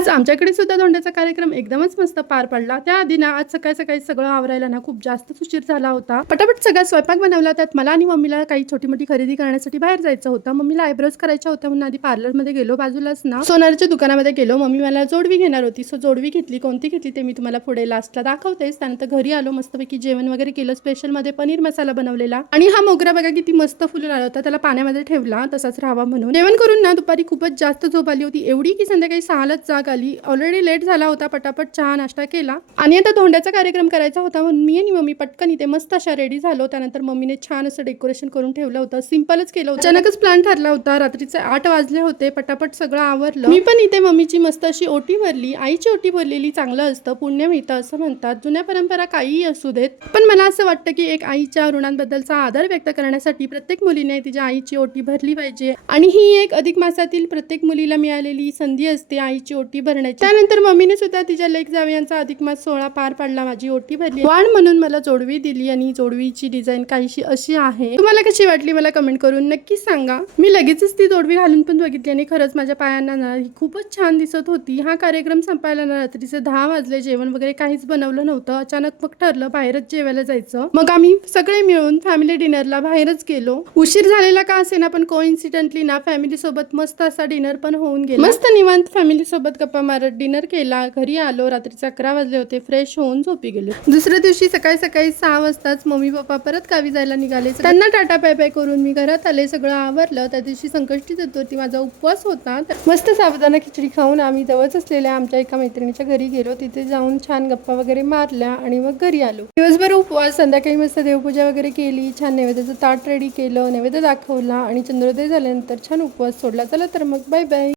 आज आमच्याकडे सुद्धा धोंड्याचा कार्यक्रम एकदमच मस्त पार पडला। त्याआधी ना आज सकाळी सकाळी सगळं आवरायला ना खूप जास्तच उशीर झाला होता। पटापट सगळा स्वयंपाक बनवला। त्यात मला आणि मम्मीला काही छोटी मोठी खरेदी करण्यासाठी बाहेर जायचं होतं। मम्मीला आयब्रोज करायच्या होत्या म्हणून आधी पार्लर मध्ये गेलो, बाजूलाच ना सोनाराच्या दुकानामध्ये गेलो। मम्मी मला जोडवी घेणार होती, सो जोडवी घेतली। कोणती घेतली ते मी तुम्हाला पुढे लास्टला दाखवतेच। त्यानंतर घरी आलो, मस्तपैकी जेवण वगैरे केलं। स्पेशल मध्ये पनीर मसाला बनवलेला आणि हा मोगरा बघा किती मस्त फुलून आला होता, त्याला पाण्यामध्ये ठेवला तसाच राहावा म्हणून। जेवण करून ना दुपारी खूपच जास्त झोप आली होती, एवढी की संध्याकाळी 6लाच जाग आली। ऑलरेडी लेट झाला होता, पटापट चहा नाश्ता केला आणि आता धोंड्याचा कार्यक्रम करायचा होता म्हणून मी आणि मम्मी पटकन इथे मस्त अशा रेडी झालो। त्यानंतर मम्मीने छान असं डेकोरेशन करून ठेवलं होतं, सिंपलच केलं होतं। अचानकच प्लॅन ठरला होता, रात्रीचे 8 वाजले होते, पटापट सगळं आवरलं। मी पण इथे मम्मीची मस्त अशी ओटी भरली। आईची ओटी भरलेली चांगलं असतं, पुण्य मिळतं असं म्हणतात। जुन्या परंपरा काहीही असू देत, पण मला असं वाटतं की एक आईच्या ऋणांबद्दलचा आदर व्यक्त करण्यासाठी प्रत्येक मुलीने तिच्या आईची ओटी भरली पाहिजे आणि ही एक अधिक मासातील प्रत्येक मुलीला मिळालेली संधी असते आईची ओटी भरण्याची। त्यानंतर मम्मीने सुद्धा तिच्या लेक जावयांचा अधिक मास सोहळा पार पाडला, माझी ओटी भरली। वाण म्हणून मला जोडवी दिली आणि जोडवीची डिझाईन काहीशी अशी आहे। तुम्हाला कशी वाटली मला कमेंट करून नक्की सांगा। मी लगेचच ती जोडवी घालून पण बघितली आणि खरंच माझ्या पायांना ना ही खूपच छान दिसत होती। हा कार्यक्रम संपायला ना रात्रीचे 10 वाजले। जेवण वगैरे काहीच बनवलं नव्हतं, अचानक मग ठरलं बाहेरच जेवायला जायचं। मग आम्ही सगळे मिळून फॅमिली डिनरला बाहेरच गेलो। उशीर झालेला का असेना, पण कोइन्सिडेंटली ना फॅमिली सोबत मस्त असा डिनर पण होऊन गेला। मस्त निवांत फॅमिली सोबत गप्पा मारत डिनर केला, घरी आलो। रात्रीचे 11 वाजले होते, फ्रेश होऊन झोपी गेले। दुसऱ्या दिवशी सकाळी सकाळी 6 वाजताच मम्मी पप्पा परत गावी जायला निघाले। त्यांना टाटा बाय बाय करून मी घरात आले, सगळं आवरलं। त्या दिवशी संकष्टी चतुर्थी, माझा उपवास होता। मस्त साबुदाणा खिचडी खाऊन आम्ही जवळच असलेल्या आमच्या एका मैत्रिणीच्या घरी गेलो। तिथे जाऊन छान गप्पा वगैरे मारल्या आणि मग घरी आलो। दिवसभर उपवास, संध्याकाळी मस्त देवपूजा वगैरे केली, छान नैवेद्याचं ताट रेडी केलं, नैवेद्य दाखवला आणि चंद्रोदय झाल्यानंतर छान उपवास सोडला। चला तर मग बाय बाय।